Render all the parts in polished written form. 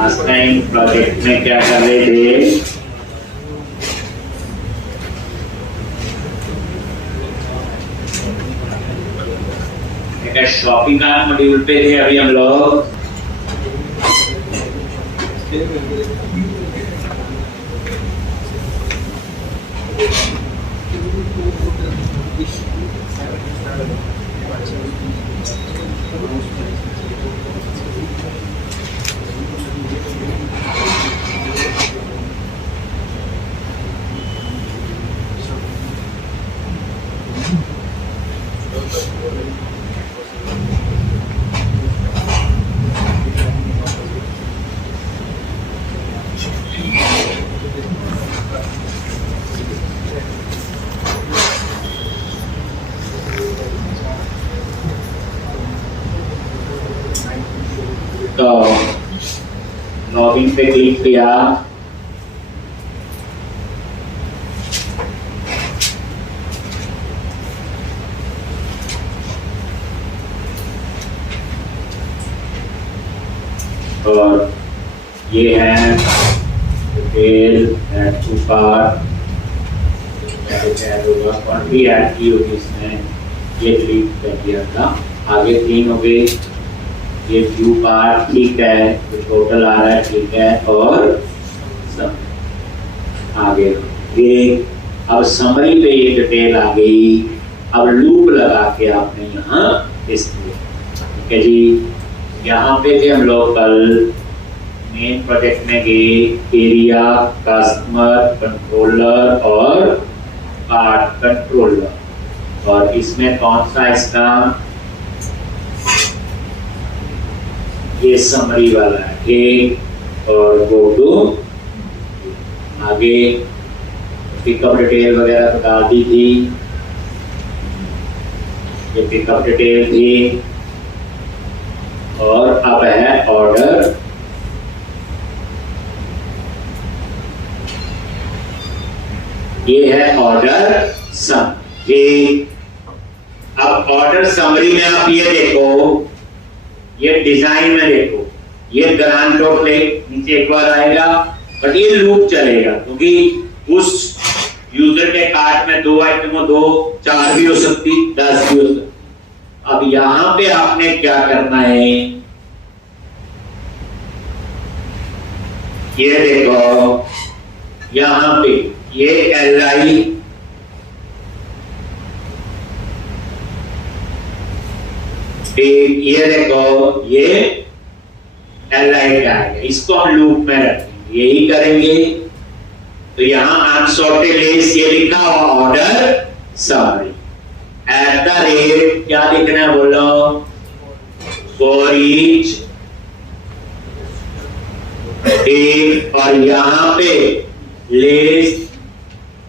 Last time project में क्या कर रहे थे? शॉपिंग का मॉड्यूल पे थे अभी हम लोग। तो लॉगिन पे क्लिक किया, और ये है डिटेल ऐड टू कार्ट, होगा कौन भी ऐड की होगी इसमें, ये क्लिक कर दिया था। आगे 3 हो गए, ये व्यू पार्ट ठीक है, तो टोटल आ रहा है ठीक है, और सब आगे ये अब समरी पे ये डिटेल आ गई। अब लूप लगा के आपने यहाँ इसको, ठीक है जी। यहाँ पे थे हम लोग कल मेन प्रोजेक्ट में गए, एरिया, कस्टमर कंट्रोलर और पार्ट कंट्रोलर, और इसमें कौन सा इसका ये समरी वाला है ठीक, और गो टू आगे पिकअप डिटेल वगैरह बता दी थी, ये पिकअप डिटेल थी, और अब है ऑर्डर। ये है ऑर्डर सम। अब ऑर्डर समरी में आप ये देखो, ये डिजाइन में देखो, ये ग्रांड टोटल नीचे एक बार आएगा, बट ये लूप चलेगा क्योंकि उस यूजर के कार्ट में 2 आइटम हो, 2, 4 भी हो सकती, 10 भी हो सकती। अब यहां पे आपने क्या करना है, ये देखो यहां पे ये LI ये देखो ये LI का है, इसको हम लूप में रखेंगे, यही करेंगे। तो यहां अनसॉर्टेड लिस्ट ये लिखा हुआ order summary at the rate क्या लिखना है बोलो, फॉर ईच एक, और यहां पे लिस्ट,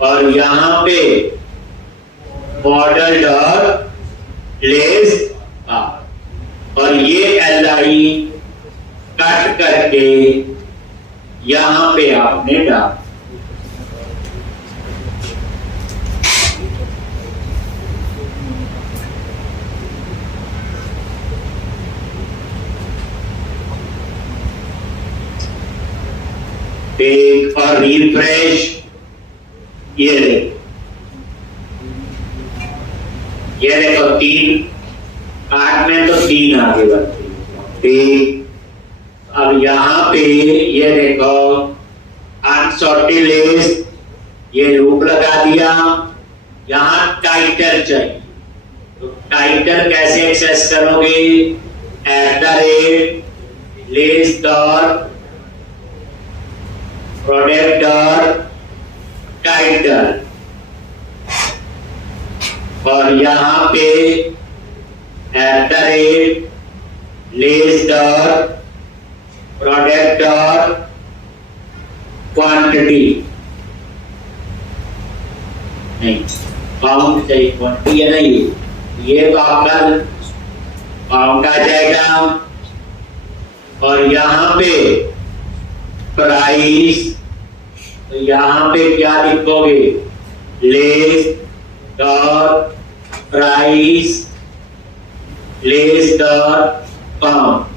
और यहां पे ऑर्डर डॉट लिस्ट, और ये LI कट करके यहां पे आपने डाल। टेक और रिफ्रेश, ये देखो 3 8 में तो 3 आगे बढ़ते, ठीक। अब यहाँ पे ये देखो अनसॉर्टेड लिस्ट, ये लूप लगा दिया। यहाँ टाइटल चाहिए, तो टाइटल कैसे एक्सेस करोगे, at the rate list dot product dot title, और यहाँ पे at the rate list dot product dot quantity, नहीं काउंट चाहिए, क्वांटिटी है नहीं, ये तो आपका काउंट आ जाएगा। और यहाँ पे प्राइस, तो यहाँ पे क्या लिखोगे, list dot price list dot count,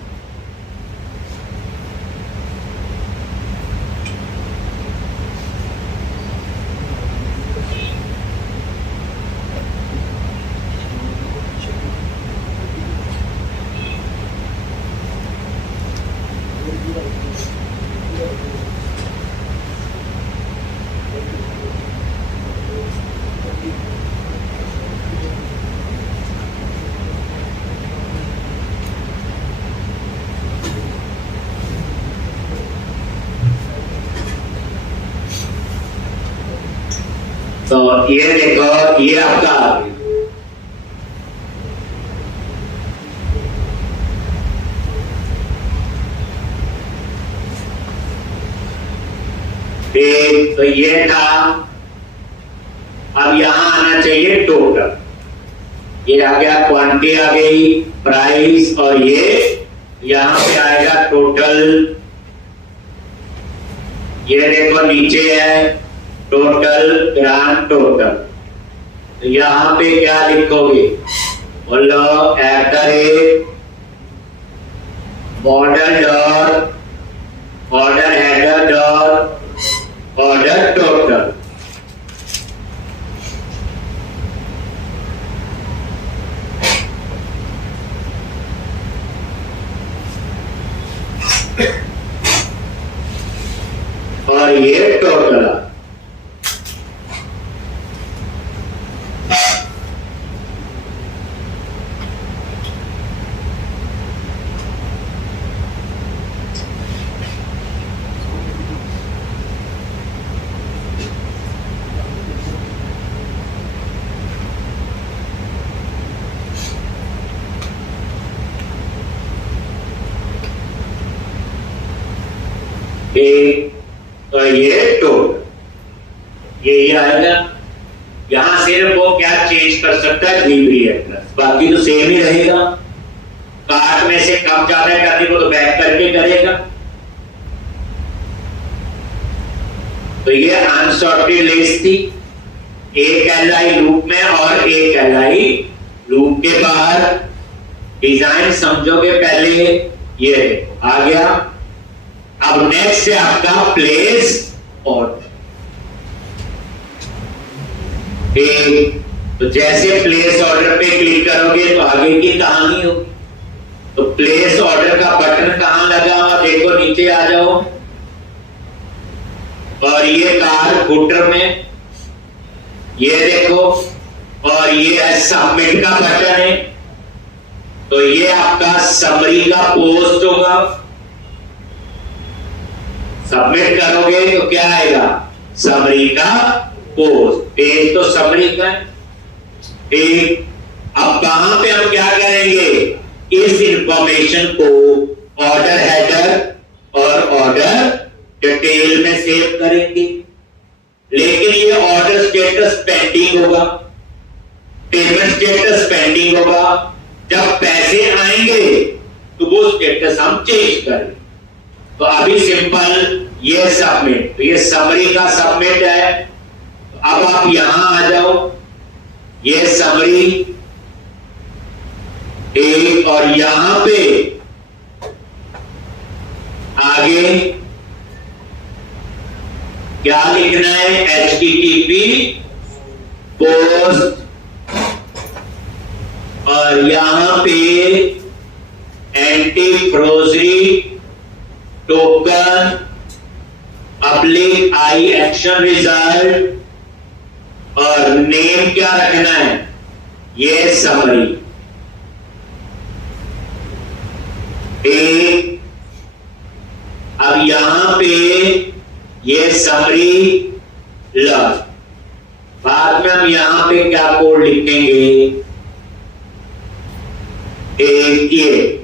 तो ये देखो ये आपका आ गया। ठीक, तो ये था। अब यहां आना चाहिए टोटल। ये आ गया, क्वांटिटी आ गई, प्राइस, और ये यहां पे आएगा टोटल। ये देखो नीचे है टोटल, ग्रांड टोटल। तो यहां पे क्या लिखोगे? बोलो @ order dot order header dot order total. और ये टोटल। तो ये टोटल यही आएगा। यहां सिर्फ वो क्या चेंज कर सकता है, डिलीवरी एड्रेस, बाकी तो सेम ही रहेगा। कार्ट में से कम ज्यादा करने को तो बैक करके करेगा। तो ये अनसॉर्टेड लिस्ट थी, एक एलआई लूप में और एक एलआई लूप के बाहर। डिजाइन समझोगे पहले, ये आ गया। अब नेक्स्ट है आपका प्लेस ऑर्डर। तो जैसे प्लेस ऑर्डर पे क्लिक करोगे तो आगे की कहानी होगी। तो प्लेस ऑर्डर का बटन कहां लगा, देखो नीचे आ जाओ। और ये कार फुटर में, ये देखो, और ये सबमिट का बटन है। तो ये आपका समरी का पोस्ट होगा। सबमिट करोगे तो क्या आएगा, समरी का पोस्ट। पेज तो समरी का है। ठीक, अब कहां पे हम क्या करेंगे, इस इंफॉर्मेशन को ऑर्डर हेडर और ऑर्डर डिटेल में सेव करेंगे। लेकिन ये ऑर्डर स्टेटस पेंडिंग होगा, पेमेंट स्टेटस पेंडिंग होगा। जब पैसे आएंगे तो वो स्टेटस हम चेंज करेंगे। तो अभी सिंपल ये सबमिट, तो ये समरी का सबमिट है। अब आप यहां आ जाओ, ये समरी एक, और यहां पे आगे क्या लिखना है, HTTP पोस्ट, और यहां पे एंटी फ्रोजरी टोकन पब्लिक आई एक्शन रिजल्ट, और नेम क्या रखना है, ये समरी। एक, अब यहां पे ये समरी लग, बाद में हम यहां पे क्या कोड लिखेंगे, एक ये।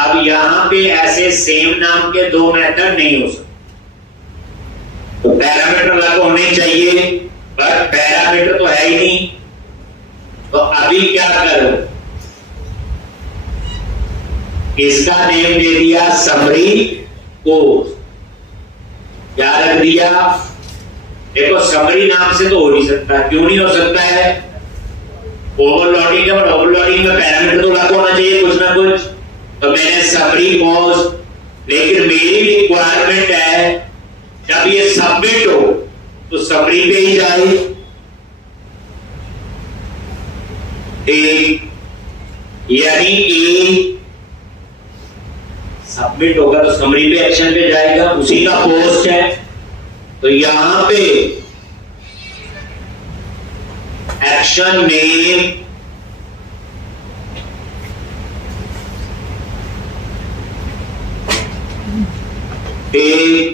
अब यहां पे ऐसे सेम नाम के दो मेथड नहीं हो सकते। तो पैरामीटर अलग होने चाहिए, पर पैरामीटर तो है ही नहीं। तो अभी क्या करो, इसका नेम दे दिया समरी पोस्ट, क्या रख दिया? देखो समरी नाम से तो हो नहीं सकता, क्यों नहीं हो सकता है? ओवरलोडिंग है, बट ओवरलोडिंग में पैरामीटर तो लगा होना चाहिए कुछ ना कुछ। तो मैंने समरी पोस्ट, लेकिन मेरी रिक्वायरमेंट है जब ये सबमिट हो तो समरी पे ही जाए। ठीक, यानी कि सबमिट होगा तो समरी पे एक्शन पे जाएगा, उसी का पोस्ट है। तो यहां पे एक्शन नेम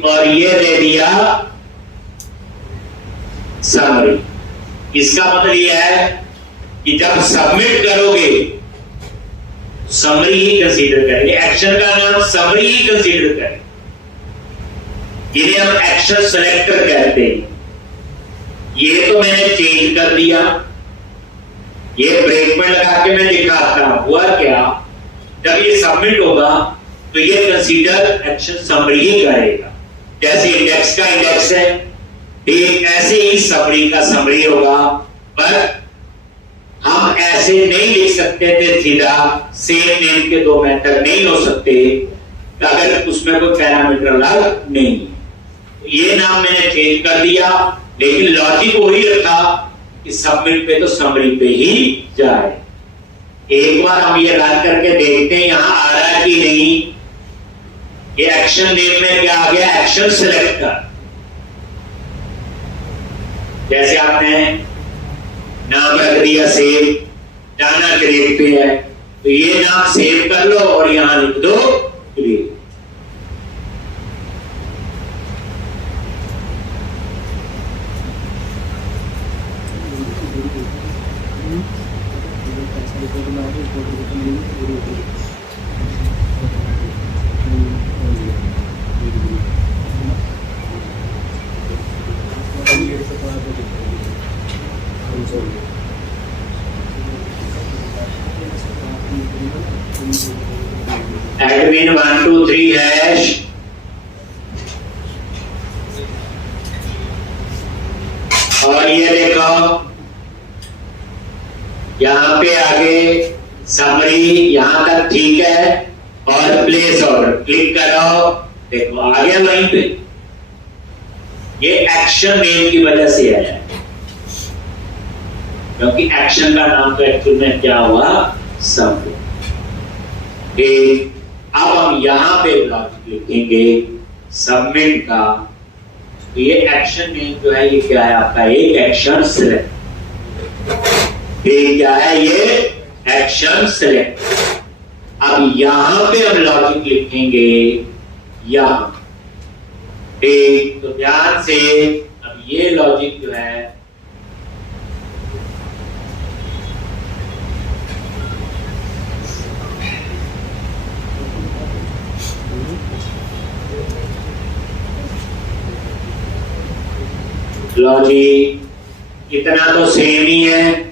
और ये दे दिया समरी। इसका मतलब यह है कि जब सबमिट करोगे समरी ही कंसीडर करेंगे, एक्शन का नाम समरी ही कंसीडर करेंगे। इन्हें हम एक्शन सेलेक्टर कहते हैं। ये तो मैंने चेंज कर दिया, ये ब्रेक में लगा के मैं दिखाता हूं हुआ क्या। जब ये सबमिट होगा तो ये कंसीडर एक्शन समरी ही करेगा। जैसे इंडेक्स का इंडेक्स है, ठीक ऐसे ही समरी का समरी होगा। पर हम ऐसे नहीं लिख सकते थे सीधा, सेम नेम के दो मेथड नहीं हो सकते अगर उसमें कोई पैरामीटर लग नहीं। ये नाम मैंने चेंज कर दिया, लेकिन लॉजिक वही रखा कि सबमिट पे तो समरी पे ही जाए। एक बार हम ये रन करके देखते हैं यहां आ रहा है कि नहीं। ये एक्शन नेम में क्या आ गया? Action selector. जैसे आपने नाम रख दिया सेव, जाना क्रिएट पे है, तो ये नाम सेव कर लो और यहां लिख दो क्रिएट। एडमिन 123 हैश और ये देखो यहां पे आगे समरी, यहां तक ठीक है। और प्लेस ऑर्डर क्लिक करो, देखो आ गया वहीं पे। ये एक्शन नेम की वजह से आया, क्योंकि एक्शन का नाम तो एक्चुअल में क्या हुआ? समरी। अब हम यहां पे लॉजिक लिखेंगे सबमिट का। तो ये एक्शन नेम जो है ये क्या है आपका? एक एक्शन सेलेक्ट। ये क्या है? ये एक्शन सेलेक्ट। अब यहां पे हम लॉजिक लिखेंगे यहां। ठीक, तो ध्यान से अब ये लॉजिक जो है लॉजिक इतना तो सेम ही है।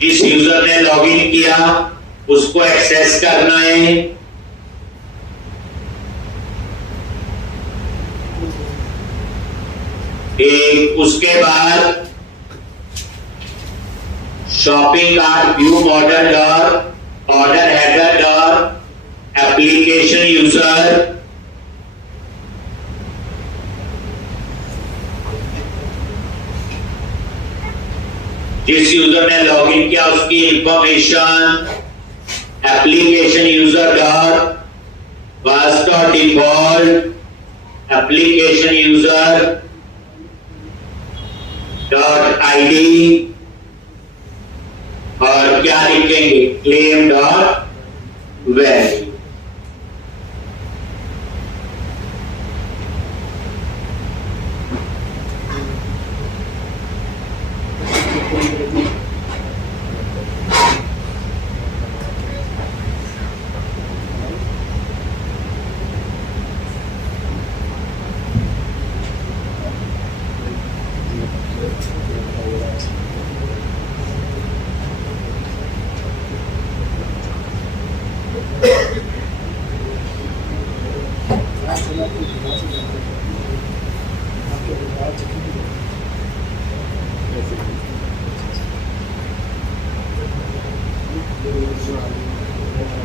जिस यूजर ने लॉगिन किया उसको एक्सेस करना है। एक उसके बाद shopping cart view model dot order header dot application user. जिस यूजर ने लॉगिन किया उसकी information application user dot pass dot default application user dot ID और क्या लिखेंगे? Claim dot value.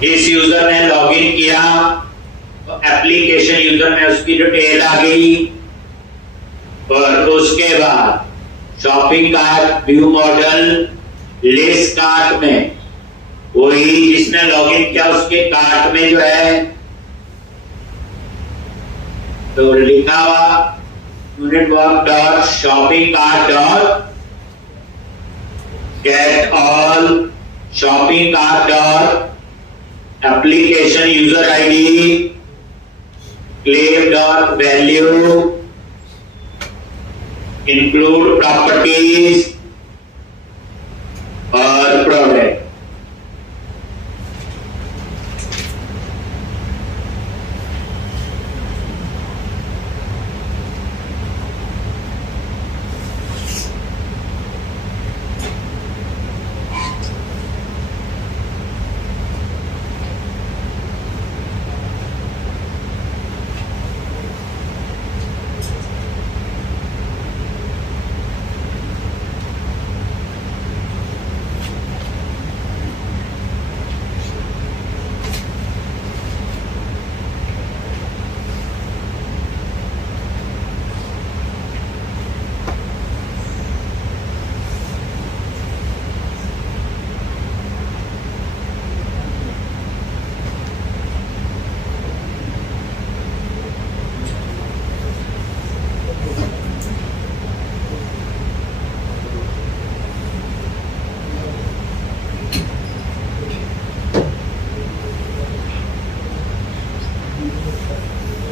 इस यूजर ने लॉगिन किया तो एप्लीकेशन यूजर में उसकी डिटेल आ गई और उसके बाद shopping cart, view model, list cart में वही जिसने लॉगिन किया उसके कार्ट में जो है तो लिखा हुआ unit work dot shopping cart dot get all shopping cart dot application user ID claim dot value include properties और प्रोडक्ट।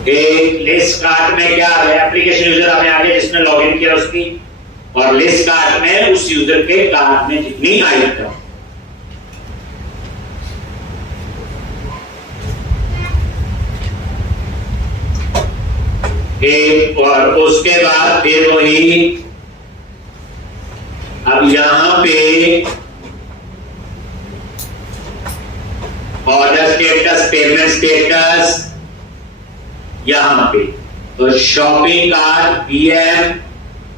एक लिस्ट कार्ट में क्या है, एप्लीकेशन यूजर हमें आगे जिसने लॉगिन किया उसकी, और लिस्ट कार्ट में उस यूजर के कार्ट में जितनी आइटम। एक और उसके बाद फिर वही अब यहां पे ऑर्डर स्टेटस, पेमेंट स्टेटस यहां पे तो shopping cart PM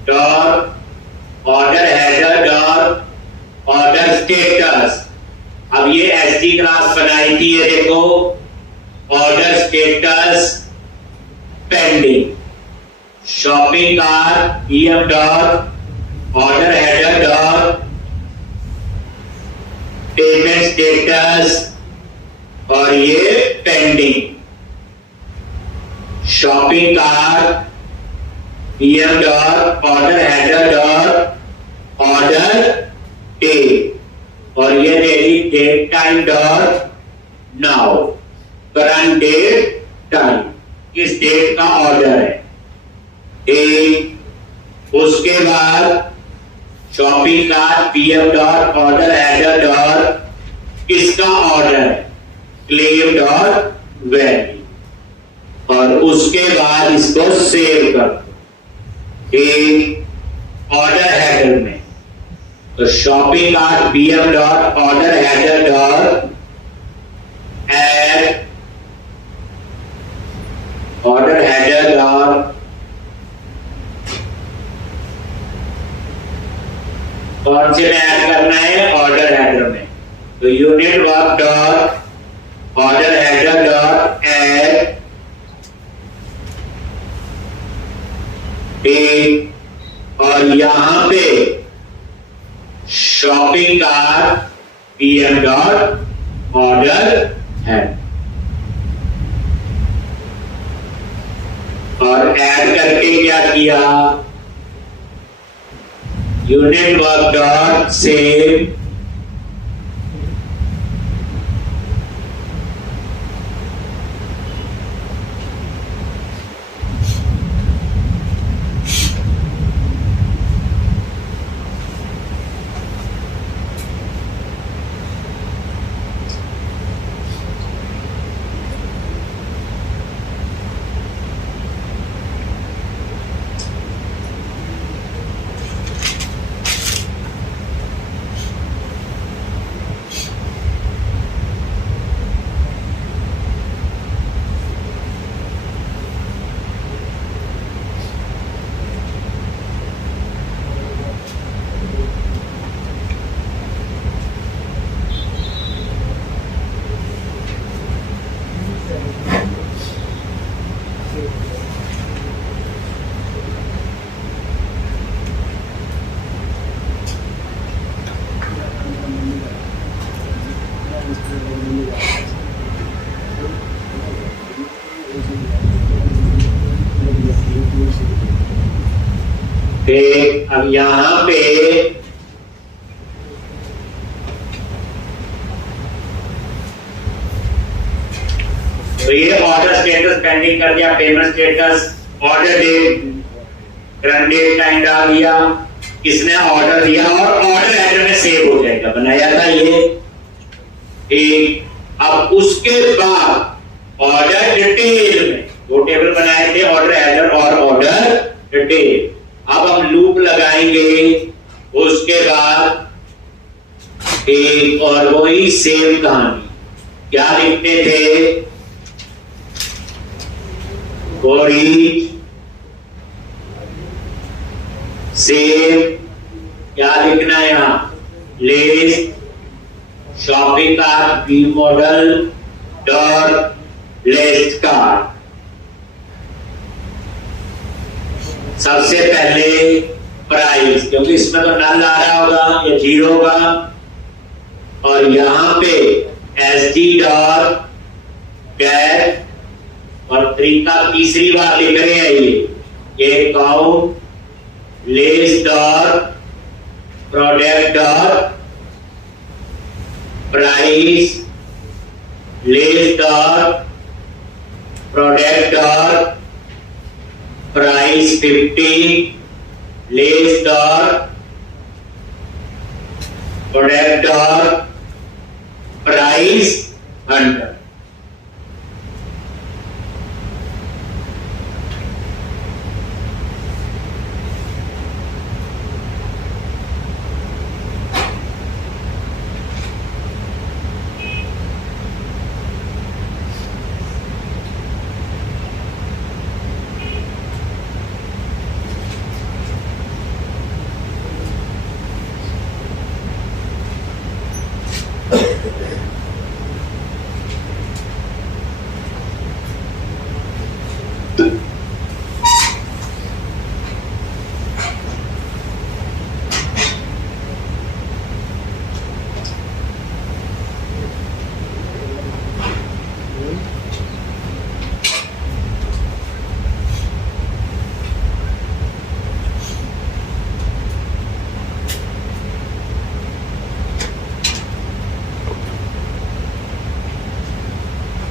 dot order header dot order status. अब ये एसडी क्लास बनाई थी, ये देखो order status pending, shopping cart PM dot order header dot payment status और ये pending, shopping cart PM dot order header dot order date और ये daily date time dot now, current date time, किस date का order है। एक उसके बाद shopping cart PM dot order header dot किसका ऑर्डर है, क्लेम डॉट वैल्यू, और उसके बाद इसको सेव कर एक ऑर्डर हेडर में तो shopping cart PM dot order header dot add order header dot कौन से में ऐड करना है, ऑर्डर हेडर में, तो unit work dot order header dot add और यहां पे shopping cart PM dot order है और ऐड करके क्या किया, यूनिट वर्क डॉट सेव फिर अब यहां पे तो ये ऑर्डर स्टेटस पेंडिंग कर दिया, payment status, order date, current date time डाल दिया, किसने ऑर्डर दिया और ऑर्डर हेडर में सेव हो जाएगा, बनाया था ये। एक अब उसके बाद ऑर्डर डिटेल में दो टेबल बनाए थे, ऑर्डर हेडर और ऑर्डर डिटेल। अब हम लूप लगाएंगे, उसके बाद एक और वही सेम कहानी, क्या लिखते थे, फॉर ईच सेम, क्या लिखना है यहां, list shopping cart B model dot list cart. सबसे पहले प्राइस, क्योंकि इसमें तो नल आ रहा होगा या जीरो होगा, और यहां पे एस डी डॉट कैट, और तरीका तीसरी बार लिख रहे हैं ये count list dot product dot price list dot product dot price 50 list dot product dot price 100।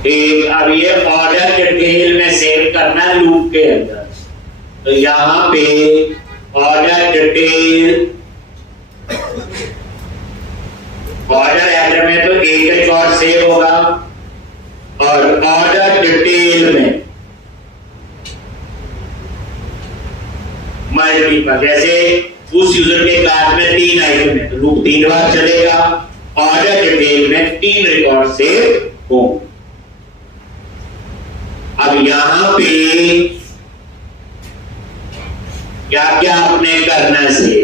एक अब ये ऑर्डर डिटेल में सेव करना है लूप के अंदर, तो यहां पे ऑर्डर डिटेल, ऑर्डर हेडर में तो एक रिकॉर्ड सेव होगा, और ऑर्डर डिटेल में मल्टीपल, जैसे उस यूजर के कार्ड में 3 आइटम है तो लूप 3 बार चलेगा, ऑर्डर डिटेल में 3 रिकॉर्ड सेव होंगे। अब यहां पे क्या क्या आपने करना है,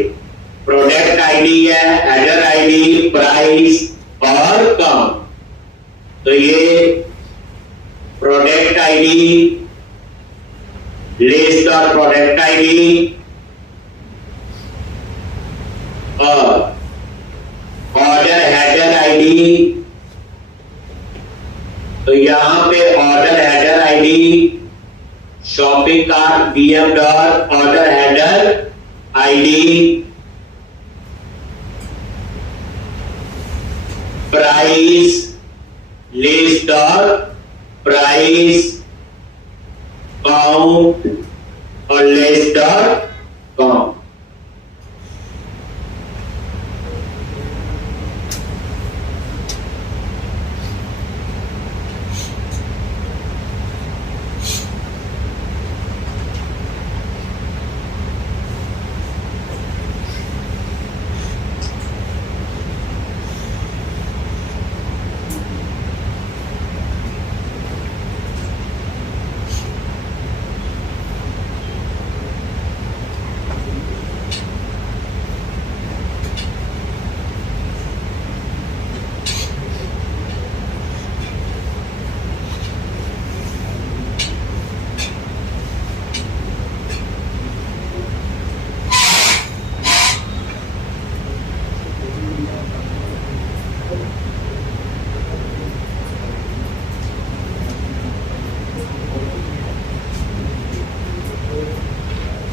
प्रोडक्ट आईडी है, हेडर आईडी, प्राइस और काउंट। तो ये प्रोडक्ट आईडी, लिस्ट और प्रोडक्ट आईडी, और ऑर्डर हेडर आईडी, तो यहां पे order header ID, shopping cart BM dot order header ID, price list dot price count और लिस्ट डॉट काउंट।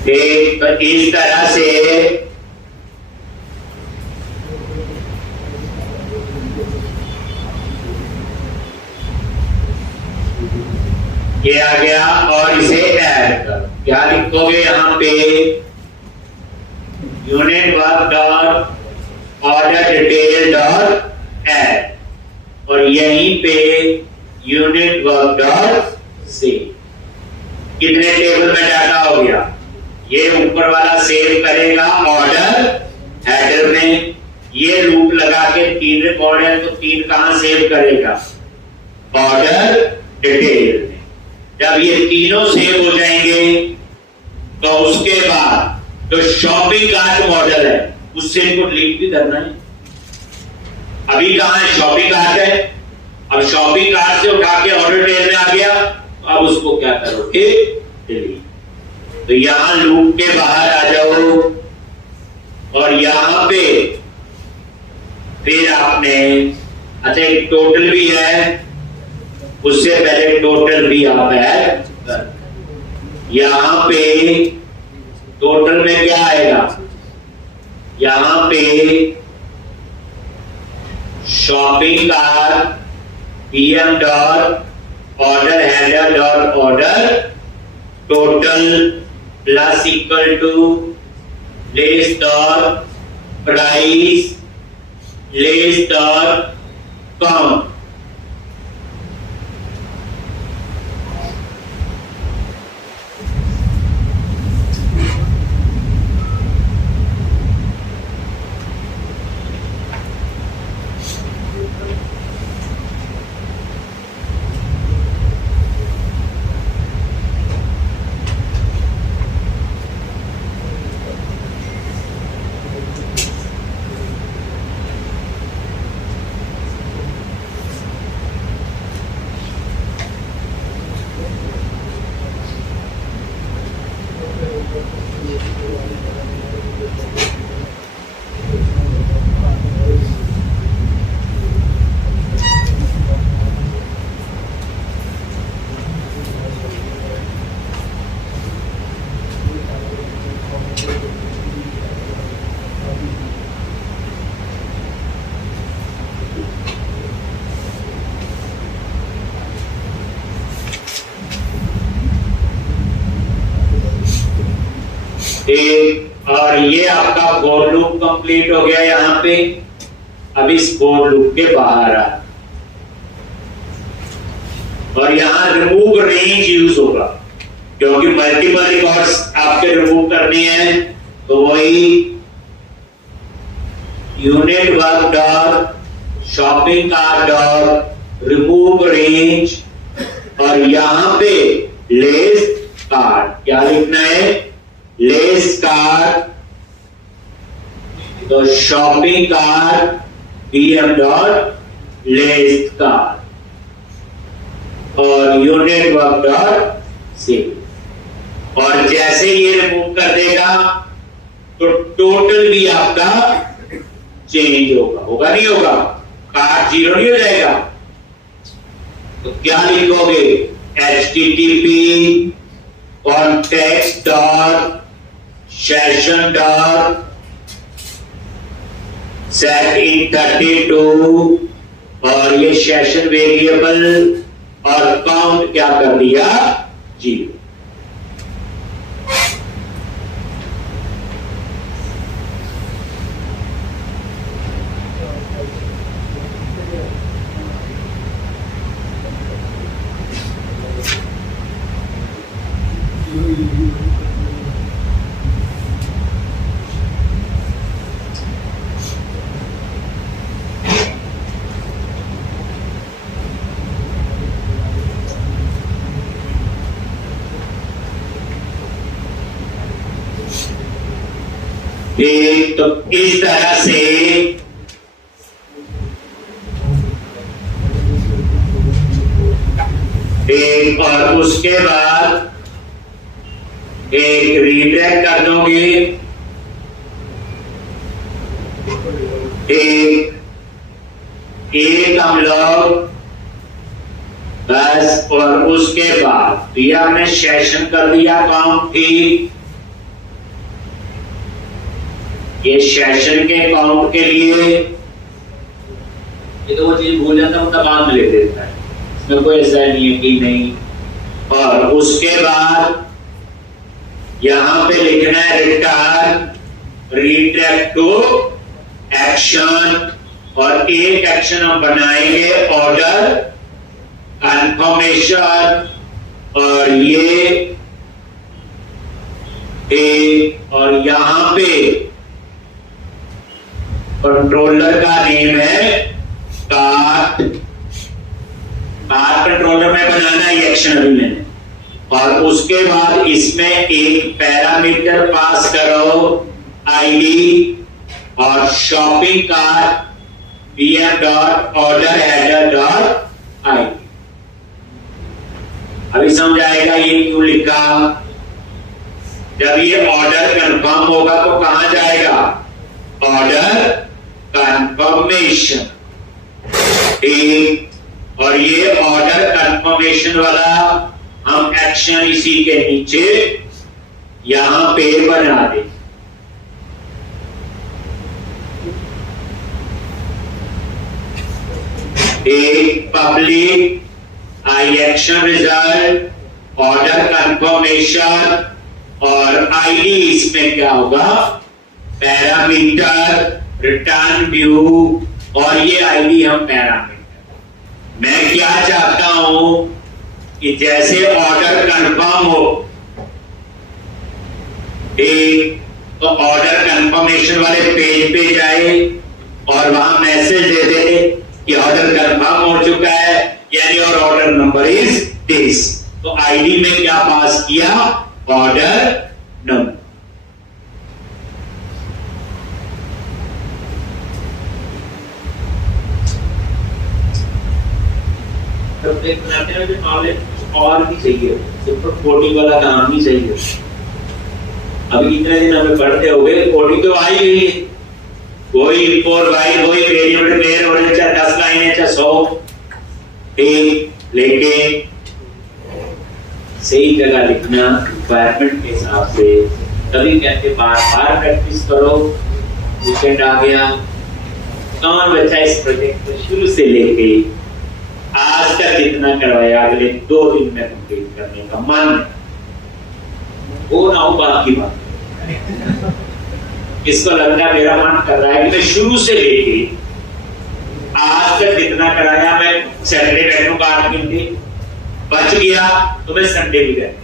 ठीक, तो इस तरह से ये आ गया और इसे ऐड कर, क्या लिखोगे यहाँ पे, unit work dot order detail dot add और यहीं पे यूनिट वर्क डॉट सेव। कितने टेबल में डाटा हो गया, ये ऊपर वाला सेव करेगा ऑर्डर हेडर में, ये लूप लगा के 3 रिकॉर्ड है तो 3 कहां सेव करेगा, ऑर्डर डिटेल में। जब ये तीनों सेव हो जाएंगे तो उसके बाद जो शॉपिंग कार्ट मॉडल है उससे इनको डिलीट भी करना है। अभी कहां है, शॉपिंग कार्ट है, अब शॉपिंग कार्ट से उठा के ऑर्डर डिटेल में आ गया, अब उसको क्या करोगे, डिलीट। तो यहां लूप के बाहर आ जाओ और यहां पे फिर आपने, अच्छा एक टोटल भी है, उससे पहले टोटल भी आप ऐड कर, यहां पे टोटल में क्या आएगा, यहां पे shopping cart PM dot order header dot order total plus equal to less dot price less dot count. और ये आपका फोर लूप कंप्लीट हो गया यहां पे। अब इस फोर लूप के बाहर आ और यहां रिमूव रेंज यूज होगा क्योंकि मल्टीपल रिकॉर्ड्स आपके रिमूव करने हैं, तो वही unit work dot shopping cart dot remove range और यहां पे लेस कार्ट, क्या लिखना है, लेस कार्ट, तो shopping cart PM dot less cart और यूनिट वर्क डॉट सेव। और जैसे ये रिमूव कर देगा तो टोटल भी आपका चेंज होगा, होगा नहीं होगा, कार्ट 0 नहीं हो जाएगा। तो क्या लिखोगे, http context dot session dot set in 32 और ये सेशन वेरिएबल और काउंट क्या कर दिया, 0। तो इस तरह से एक और उसके बाद एक रीडायरेक्ट कर दोगे, एक हम लोग बस, और उसके बाद ये हमने सेशन कर दिया काउंट थी ये सेशन के काउंट के लिए, ये तो वो चीज भूल जाता है, बाद में लिख देता है, इसमें कोई ऐसा नहीं है कि नहीं। और उसके बाद यहां पे लिखना है रिटर्न रिट्रैक्ट टू एक्शन, और एक एक्शन हम बनाएंगे ऑर्डर कंफर्मेशन, और ये एक, और यहां पे कंट्रोलर का नेम है कार्ट। कार्ट कंट्रोलर में बनाना है एक्शन अभी मैंने, और उसके बाद इसमें एक पैरामीटर पास करो आईडी, और shopping cart pm dot order header dot I. अभी समझ आएगा ये क्यों लिखा। जब ये ऑर्डर कंफर्म होगा तो कहां जाएगा, ऑर्डर कंफर्मेशन, ठीक। और ये ऑर्डर कंफर्मेशन वाला हम एक्शन इसी के नीचे यहां पे बना दे। एक पब्लिक आई एक्शन रिजल्ट ऑर्डर कंफर्मेशन, और आईडी इसमें क्या होगा, पैरामीटर रिटर्न व्यू, और ये आईडी हम पैरामीटर। मैं क्या चाहता हूं कि जैसे ऑर्डर कंफर्म हो, एक तो ऑर्डर कंफर्मेशन वाले पेज पे जाए और वहां मैसेज दे दे कि ऑर्डर कंफर्म हो चुका है, यानी और ऑर्डर नंबर इज दिस। तो आईडी में क्या पास किया, ऑर्डर नंबर। नॉलेज और भी चाहिए, सिर्फ कोडिंग वाला काम नहीं चाहिए। अभी इतने दिन हमें पढ़ते हो गए, कोडिंग तो आई गई है, कोई इंपोर्ट वाइल, कोई वेरिएबल मेन होने चाहे 10 लाइनें चाहे 100, ठीक। लेकिन सही जगह लिखना रिक्वायरमेंट के हिसाब से, तभी कहते बार बार प्रैक्टिस करो। वीकेंड आ गया, कौन बच्चा इस प्रोजेक्ट को शुरू से लेके आज तक जितना करवाया अगले 2 दिन में कंप्लीट करने का मन वो ना हो, बाकी बात। इसको लग रहा है मेरा मन कर रहा है कि मैं शुरू से लेके आज तक जितना कराया, मैं सैटरडे बैठूंगा 8 घंटे, बच गया तो मैं संडे भी बैठ।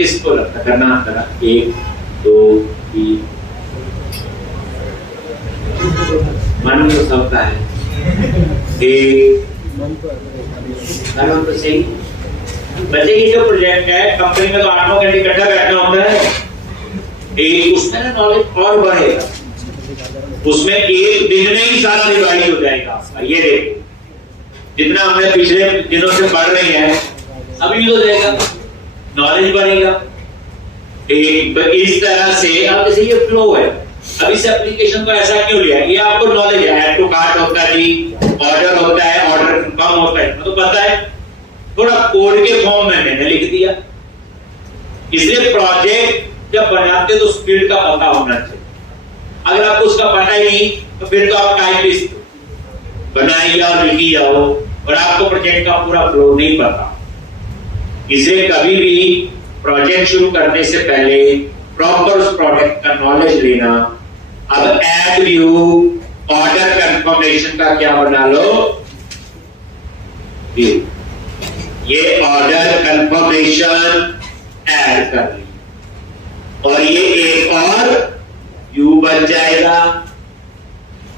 इसको लगता करना करा 1 2 3 मन तो सबका है, एक तो सही। बच्चे की जो प्रोजेक्ट है कंपनी में तो 8-9 घंटे इकट्ठा बैठना होता है, एक उसमें ना नॉलेज और बढ़ेगा, उसमें एक दिन में ही सारा डिवाइड हो जाएगा। ये देखो जितना हमने पिछले दिनों से पढ़ रहे हैं अभी हो जाएगा, नॉलेज बढ़ेगा। एक इस तरह से अब जैसे ये फ्लो है, अब इस एप्लीकेशन को ऐसा क्यों लिया, ये आपको नॉलेज है, ऐड टू कार्ट होता है जी, ऑर्डर होता है, ऑर्डर कंफर्म होता है, तो पता है, थोड़ा कोड के फॉर्म में मैंने लिख दिया। इसलिए प्रोजेक्ट जब बनाते तो स्पीड का पता होना चाहिए। अगर आपको उसका पता ही नहीं तो फिर तो आप टाइपिस्ट बनाई जाओ, लिखी जाओ, और आपको प्रोजेक्ट का पूरा फ्लो नहीं पता। इसलिए कभी भी प्रोजेक्ट शुरू करने से पहले प्रॉपर उस प्रोडक्ट का नॉलेज लेना। अब ऐड व्यू ऑर्डर कंफर्मेशन का क्या बना लो, व्यू, ये ऑर्डर कंफर्मेशन ऐड कर ली, और ये एक और व्यू बन जाएगा।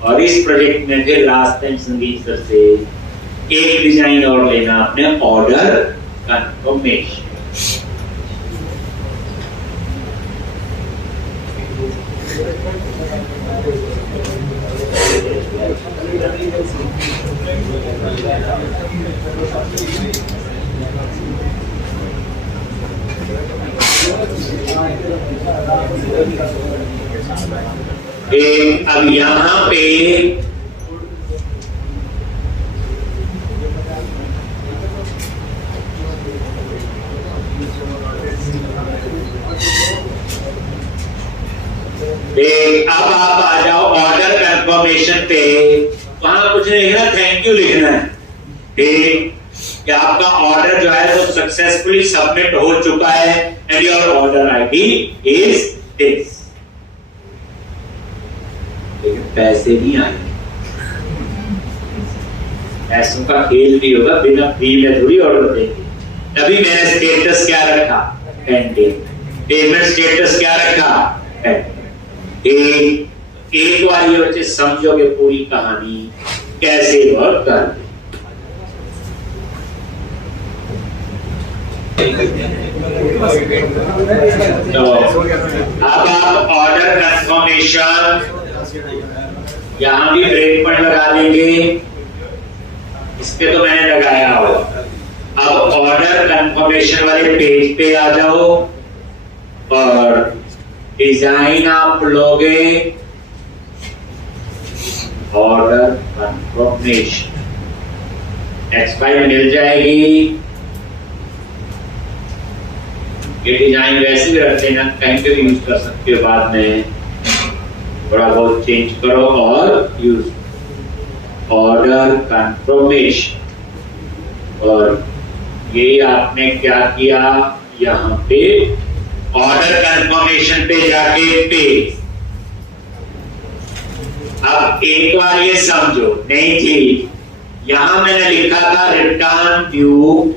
और इस प्रोजेक्ट में फिर लास्ट टाइम संदीप सर से एक डिजाइन और लेना अपने ऑर्डर कंफर्मेशन। अब यहां पे अब आप आ जाओ ऑर्डर कंफर्मेशन पे, वहां कुछ नहीं लिखना, थैंक यू लिखना है कि आपका ऑर्डर जो है वो सक्सेसफुली सबमिट हो चुका है and your order ID is this. लेकिन पैसे नहीं आए, पैसों का खेल भी होगा, बिना फ्री में थोड़ी ऑर्डर देंगे। तभी मैंने स्टेटस क्या रखा, पेंडिंग। पेमेंट स्टेटस क्या रखा, पेंडिंग। एक बार ये बच्चे समझोगे पूरी कहानी कैसे वर्क कर। तो अब आप ऑर्डर कंफर्मेशन यहां भी ब्रेक पॉइंट लगा देंगे, इस पे तो मैंने लगाया हो। अब ऑर्डर कंफर्मेशन वाले पेज पे आ जाओ और डिजाइन आप लोगे ऑर्डर कंफर्मेशन, टेक्स्ट फाइल मिल जाएगी। ये डिजाइन वैसे भी रख देना, कहीं पे भी यूज कर सकते हो, बाद में थोड़ा बहुत चेंज करो और यूज ऑर्डर कंफर्मेशन। और ये आपने क्या किया, यहाँ पे ऑर्डर कंफर्मेशन पे जाके पे। अब एक बार ये समझो, नई चीज यहां मैंने लिखा था रिटर्न ड्यू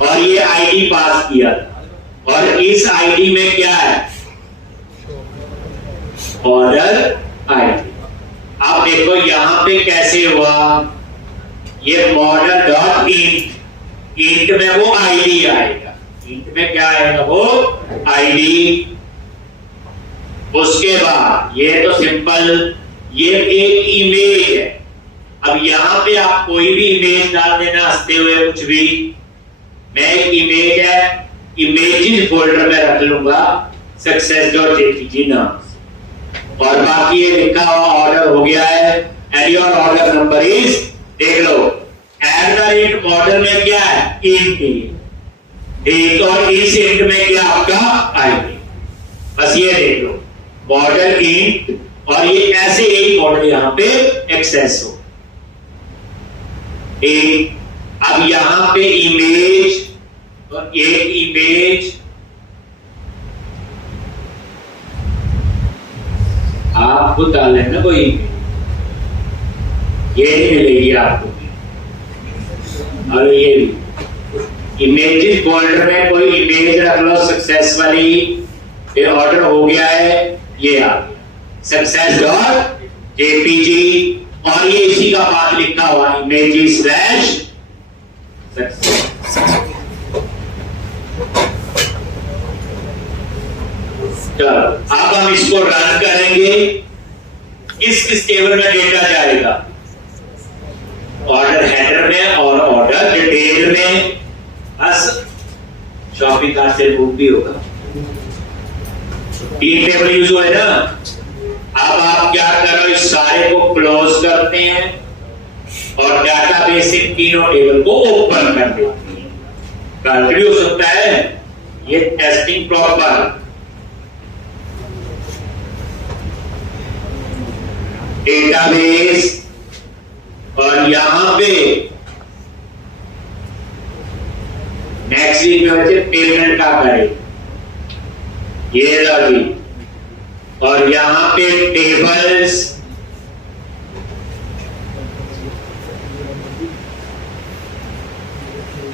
और ये आईडी पास किया था, और इस आईडी में क्या है, ऑर्डर आईडी। आप देखो यहां पे कैसे हुआ, ये मॉडल डॉट इंट में वो आईडी आएगा, इंट में क्या आएगा, वो आईडी। उसके बाद ये तो सिंपल, ये एक इमेज है। अब यहां पे आप कोई भी इमेज डाल देना, हंसते हुए कुछ भी। मैं एक इमेज है, इमेजेस फोल्डर में रख लूंगा success.jpg नाम से, और बाकी ये लिखा हुआ ऑर्डर हो गया है and your order number is, देख लो @ मॉडल में क्या है, इंट, और इस इंट में क्या आपका आईडी। बस ये देख लो मॉडल इंट, और ये ऐसे एक मॉडल यहां पे एक्सेस हो। एक अब यहां पे इमेज, और एक इमेज आप खुद डाल लेना, कोई ये नहीं मिलेगी आपको। और ये इमेजेस फोल्डर में कोई इमेज रख लो सक्सेस वाली, ये ऑर्डर हो गया है, ये आ गया success.jpg, और ये इसी का पाथ लिखा हुआ images/success। अब हम इसको रन करेंगे। किस टेबल में डेटा जाएगा, ऑर्डर हेडर में और ऑर्डर डिटेल में। बस शॉपिंग कार्ट से बुक भी होगा, 3 टेबल यूज हुआ है ना। अब आप क्या करो, इस सारे को क्लोज करते हैं और डाटाबेस इन तीनों टेबल को ओपन कर देते हैं। गलती हो सकता है, ये टेस्टिंग प्रॉपर डेटाबेस, और यहां पे नेक्स्ट वीक में बच्चे पेमेंट का करें, ये लगी, और यहां पे टेबल्स,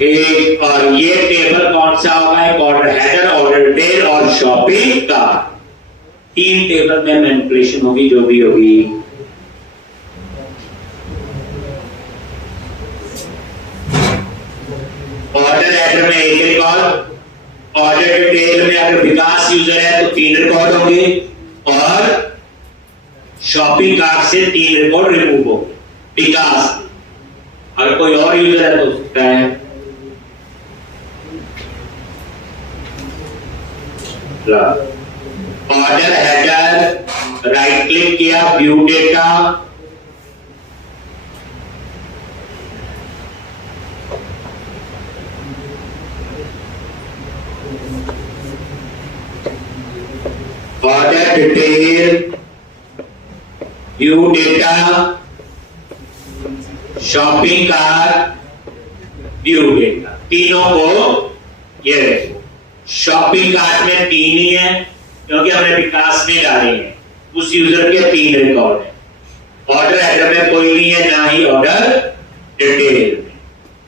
एक, और ये टेबल कौन सा होगा, एक ऑर्डर हेडर, ऑर्डर डिटेल और शॉपिंग का। 3 टेबल में मैनिपुलेशन होगी, जो भी होगी। ऑर्डर हेडर में 1 रिकॉर्ड, ऑर्डर डिटेल में अगर विकास यूजर है तो 3 रिकॉर्ड होंगे, और शॉपिंग कार्ट से 3 रिकॉर्ड रिमूव हो विकास। अगर कोई और यूजर है तो सकता है। ऑर्डर हेडर, राइट क्लिक किया, view data, order detail, view data, shopping cart, view data, तीनों को ये देखो। शॉपिंग कार्ट में 3 ही है क्योंकि हमने विकास में डाले हैं, उस यूजर के 3 रिकॉर्ड है। ऑर्डर हेडर में कोई नहीं है, ना ही ऑर्डर डिटेल में।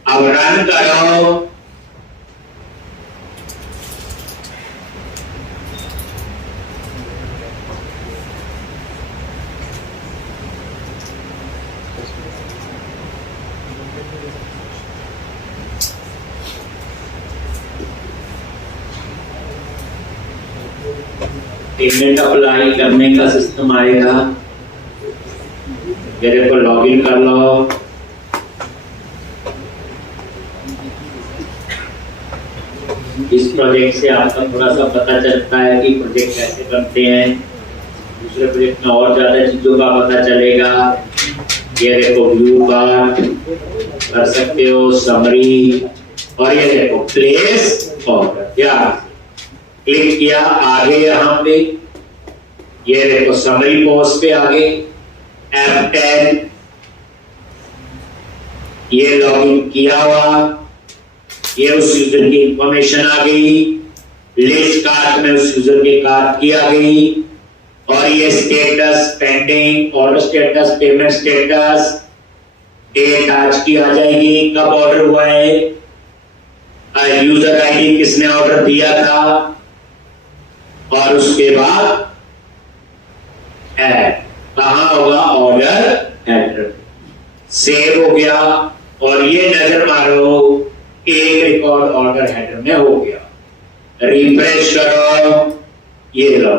अब रन करो, पेमेंट अप्लाई करने का सिस्टम आएगा। मेरे को लॉगिन कर लो, इस प्रोजेक्ट से आपका थोड़ा सा पता चलता है कि प्रोजेक्ट कैसे बनते हैं। दूसरे प्रोजेक्ट में और ज्यादा चीजों का पता चलेगा। ये देखो व्यू बार कर सकते हो, समरी, और ये देखो प्लेस ऑर्डर, या क्लिक किया आगे, यहाँ पे ये देखो समरी पोस्ट पे आगे F10, ये लॉगिन किया हुआ, ये उस यूजर की इंफॉर्मेशन आ गई, लिस्ट कार्ट में उस यूजर के कार्ट की आ गई, और ये status pending, order status, payment status, date आज की आ जाएगी, कब ऑर्डर हुआ है, यूजर आईडी किसने ऑर्डर दिया था, और उसके बाद ऐड कहां होगा, ऑर्डर हेडर सेव हो गया। और ये नजर मारो, एक रिकॉर्ड ऑर्डर हेडर में हो गया। रिफ्रेश करो, ये लो,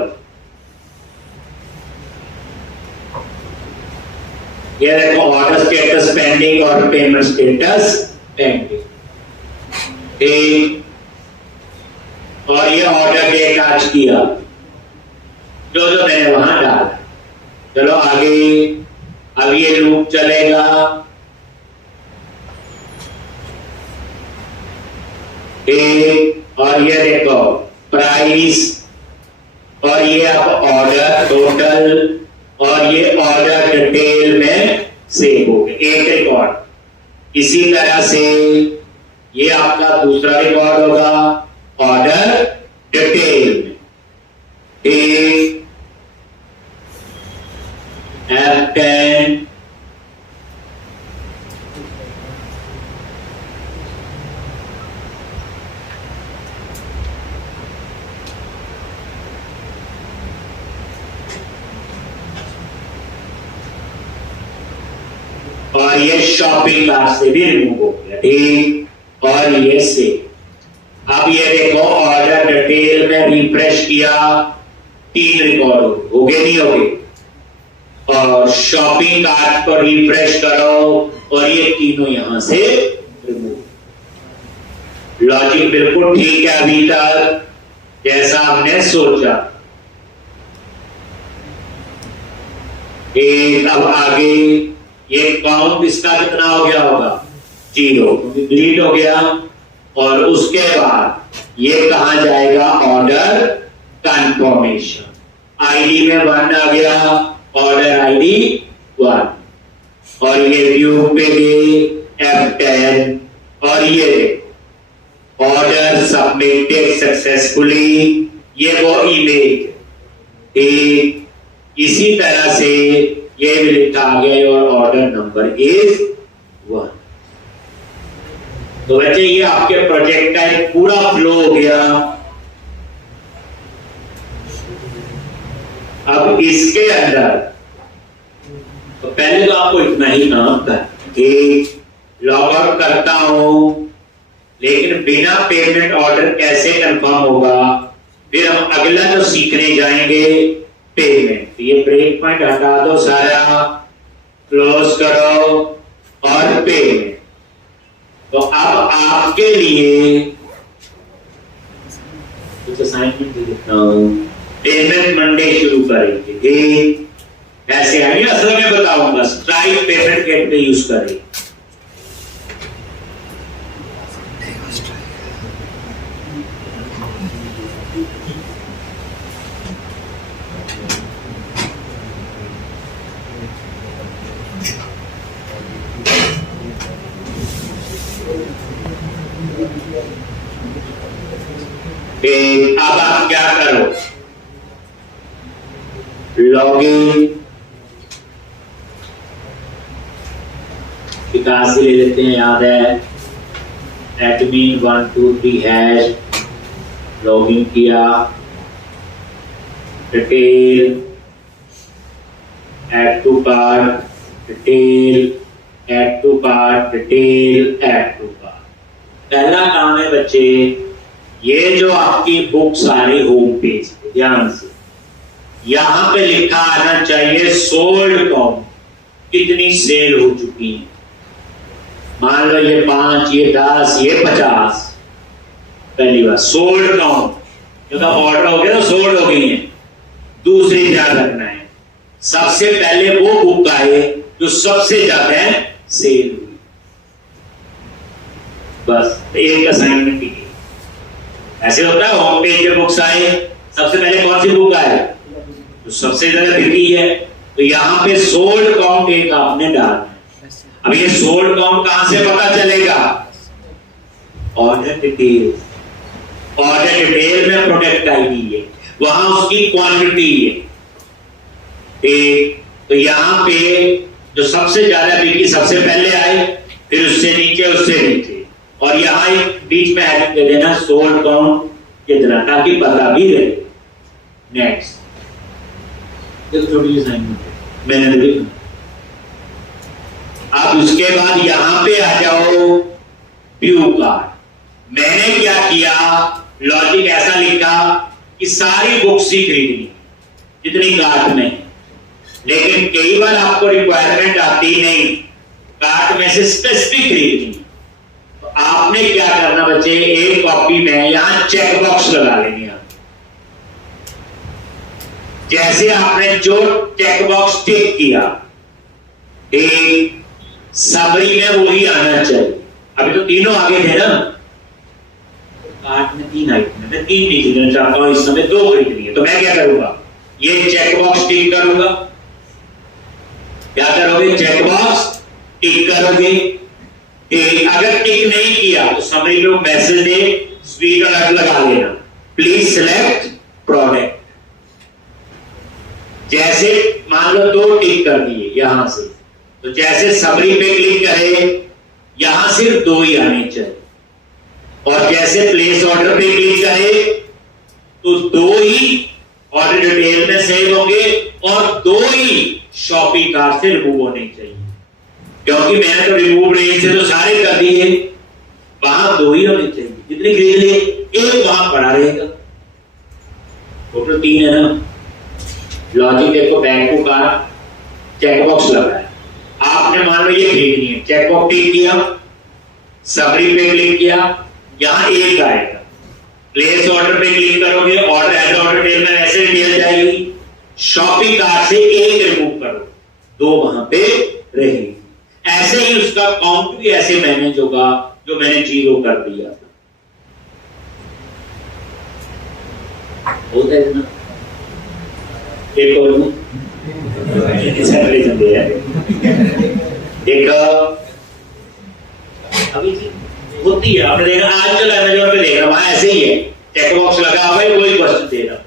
ये देखो ऑर्डर स्टेटस पेंडिंग और पेमेंट स्टेटस पेंडिंग, ठीक। और ये ऑर्डर डेट आज किया, जो जो मैंने वहां डाला। चलो आगे, अब ये लूप चलेगा, ठीक। और ये देखो प्राइस, और ये अब ऑर्डर टोटल, और ये ऑर्डर डिटेल में सेव हो गए, एक रिकॉर्ड। इसी तरह से ये आपका दूसरा रिकॉर्ड होगा ऑर्डर डिटेल में, ठीक। F10, और ये शॉपिंग कार्ट से भी रिमूव हो गया, ठीक। और ये से अब ये देखो ऑर्डर डिटेल में रिफ्रेश किया, 3 रिकॉर्ड हो गए, नहीं हो गए। और शॉपिंग कार्ट को रिफ्रेश करो, और ये तीनों यहां से रिमूव। लॉजिक बिल्कुल ठीक है अभी तक, जैसा हमने सोचा। एक अब आगे, ये काउंट इसका कितना हो गया होगा, 0, डिलीट हो गया। और उसके बाद ये कहा जाएगा ऑर्डर कंफर्मेशन, आईडी में 1 आ गया, ऑर्डर आईडी 1, और ये व्यू पे गए F10, और ये ऑर्डर सबमिटेड सक्सेसफुली, ये वो इमेज, ठीक। इसी तरह से ये भी लिखा आ गया, और ऑर्डर नंबर इज 1। तो बच्चे ये आपके प्रोजेक्ट का एक पूरा फ्लो हो गया। अब इसके अंदर तो पहले तो आपको इतना ही काम कर, लॉग आउट करता हूं, लेकिन बिना पेमेंट ऑर्डर कैसे कंफर्म होगा, फिर हम अगला जो सीखने जाएंगे पेमेंट। ये ब्रेक पॉइंट हटा दो सारा, क्लोज करो, और पेमेंट। तो अब आपके लिए कुछ असाइनमेंट दे देता हूं। पेमेंट मंडे शुरू करेंगे, ठीक। ऐसे आइए, असल में बताऊंगा, स्ट्राइक पेमेंट गेटवे यूज करें। अब आप क्या करो, लॉगिन कहां से ले लेते हैं, याद है एडमिन 123 हैश, लॉगिन किया, detail add to cart, detail add to cart, detail add to cart. पहला काम है बच्चे, ये जो आपकी बुक्स आ रही होम पेज पे, ध्यान से यहां पे लिखा आना चाहिए सोल्ड काउंट, कितनी सेल हो चुकी है। मान लो ये 5, ये 10, ये 50। पहली बात सोल्ड काउंट, जो ऑर्डर हो गया तो सोल्ड हो गई है। दूसरी ध्यान रखना है, सबसे पहले वो बुक आए जो सबसे ज्यादा सेल हुई। बस एक असाइनमेंट की ऐसे होता है, होम पेज पे बुक्स आए, सबसे पहले कौन सी बुक आए तो सबसे ज्यादा बिकी है, तो यहां पे सोल्ड काउंट एक आपने डालना है। अब ये सोल्ड काउंट कहां से पता चलेगा, ऑर्डर डिटेल, ऑर्डर डिटेल में प्रोडक्ट आईडी है, वहां उसकी क्वांटिटी है। तो यहां पे जो सबसे ज्यादा बिकी सबसे पहले आए, फिर उससे नीचे, उससे नीचे, और यहां एक बीच में हेडिंग दे देना सोल्ड काउंट कितना, ताकि पता भी रहे। नेक्स्ट छोटी असाइनमेंट मैंने लिखा। अब उसके बाद यहां पे आ जाओ व्यू कार्ड। मैंने क्या किया, लॉजिक ऐसा लिखा कि सारी बुक्स ही खरीदनी जितनी कार्ट में, लेकिन कई बार आपको रिक्वायरमेंट आती नहीं, कार्ट में से स्पेसिफिक खरीदनी, तो आपने क्या करना बच्चे, एक कॉपी में यहां चेक बॉक्स लगा लेंगे। जैसे आपने जो चेक बॉक्स टिक किया, एक समरी में वही आना चाहिए। अभी तो तीनों आगे थे ना, कार्ट में 3 आइटम, मैं 3 नहीं खरीदना चाहता हूं, इस समय 2 खरीदनी है, तो मैं क्या करूंगा, ये चेक बॉक्स टिक करूंगा। क्या करोगे, चेक बॉक्स टिक करोगे। अगर टिक नहीं किया तो समरी में मैसेज दे, स्पीड अलर्ट लगा लेना, प्लीज सिलेक्ट प्रोडक्ट। जैसे मान लो 2 टिक कर दिए यहां से, तो जैसे समरी पे क्लिक करें, यहां सिर्फ 2 ही आने चाहिए, और जैसे प्लेस ऑर्डर पे क्लिक करें तो 2 ही ऑर्डर डिटेल में सेव होंगे, और 2 ही शॉपिंग कार्ट से रिमूव होने चाहिए। क्योंकि मैंने तो रिमूव रेंज से तो सारे कर दिए, वहां 2 ही होने चाहिए, जितनी खरीद लिए, एक वहां पड़ा रहेगा। टोटल 3 है ना। लॉजिक देखो, बैंक का चेक बॉक्स लगा है, आपने मान लो ये खरीदनी है, चेक बॉक्स टिक किया, समरी पे क्लिक किया, यहां एक आएगा, प्लेस ऑर्डर पे क्लिक करोगे, ऑर्डर एज ऑर्डर डिटेल में ऐसे डिटेल जाएगी, शॉपिंग कार्ट से एक रिमूव करो, 2 वहां पे रहेगी। ऐसे ही उसका काउंट भी ऐसे मैनेज होगा जो मैंने 0 कर दिया था। होता है ना, एक और देखो अभी होती है, आपने देखा आज चलो अमेज़न पे देख रहा, वहां ऐसे ही है, चेक बॉक्स लगा हुआ है, वही क्वेश्चन दे रहा,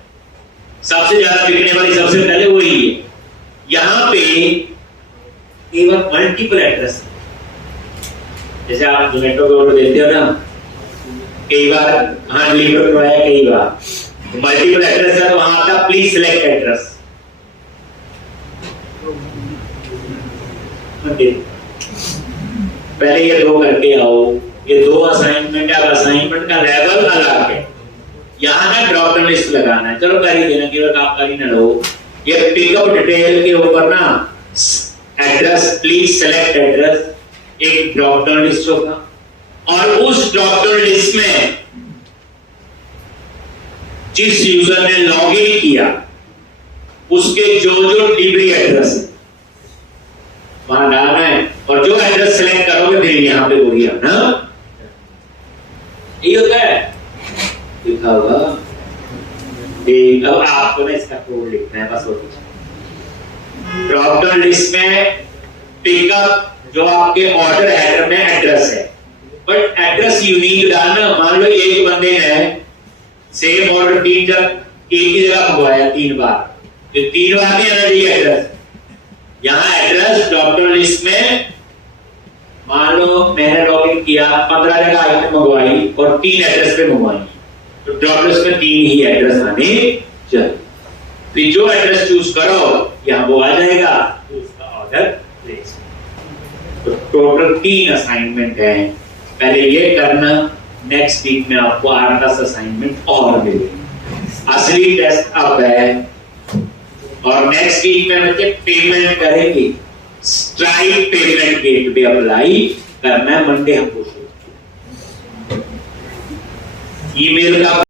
सबसे ज्यादा बिकने वाली सबसे पहले वही है। यहां पे केवल मल्टीपल एड्रेस, जैसे आप जोमेटो पे ऑर्डर देते हो ना, कई बार हाँ डिलीवर करवाया, कई बार मल्टीपल एड्रेस है, तो वहां आता प्लीज सिलेक्ट एड्रेस। पहले ये 2 करके आओ, ये 2 असाइनमेंट है, असाइनमेंट का लेवल अलग है, यहां ना ड्रॉप डाउन लिस्ट लगाना है, चलो कर ही देना, केवल आप कर ही ना लो। ये पिकअप डिटेल के ऊपर ना एड्रेस, प्लीज सेलेक्ट एड्रेस, एक ड्रॉप डाउन लिस्ट होगा, और उस ड्रॉप डाउन लिस्ट में जिस यूजर ने लॉगिन किया उसके जो डिलीवरी एड्रेस वहां डालना है, और जो एड्रेस सेलेक्ट करोगे फिर यहां पे वही आना। ये होता है, लिखा होगा। अब आपको ना इसका कोड लिखना है बस, और ड्रॉप डाउन लिस्ट में पिकअप जो आपके ऑर्डर हेडर में एड्रेस है, बट एड्रेस यूनिक डालना। मान लो एक बंदे ने सेम ऑर्डर 3 जब एक ही जगह मंगवाया 3 बार, तो 3 बार नहीं आना चाहिए एड्रेस। यहाँ एड्रेस ड्रॉप डाउन लिस्ट में मान लो मैंने लॉगिन किया 15 जगह आइटम मंगवाई और 3 एड्रेस पे मंगवाई, तो ड्रॉप डाउन लिस्ट में 3 ही एड्रेस आने चाहिए। तो जो एड्रेस चूज करो यहाँ वो आ जाएगा, तो उसका ऑर्डर प्लेस। तो टोटल 3 असाइनमेंट है, पहले ये करना, नेक्स्ट वीक में आपको 8-10 असाइनमेंट और मिलेंगे। असली टेस्ट अब है और नेक्स्ट वीक में बच्चे पेमेंट करेंगे। स्ट्राइक पेमेंट गेटवे अप्लाई करना है, मंडे हमको ईमेल का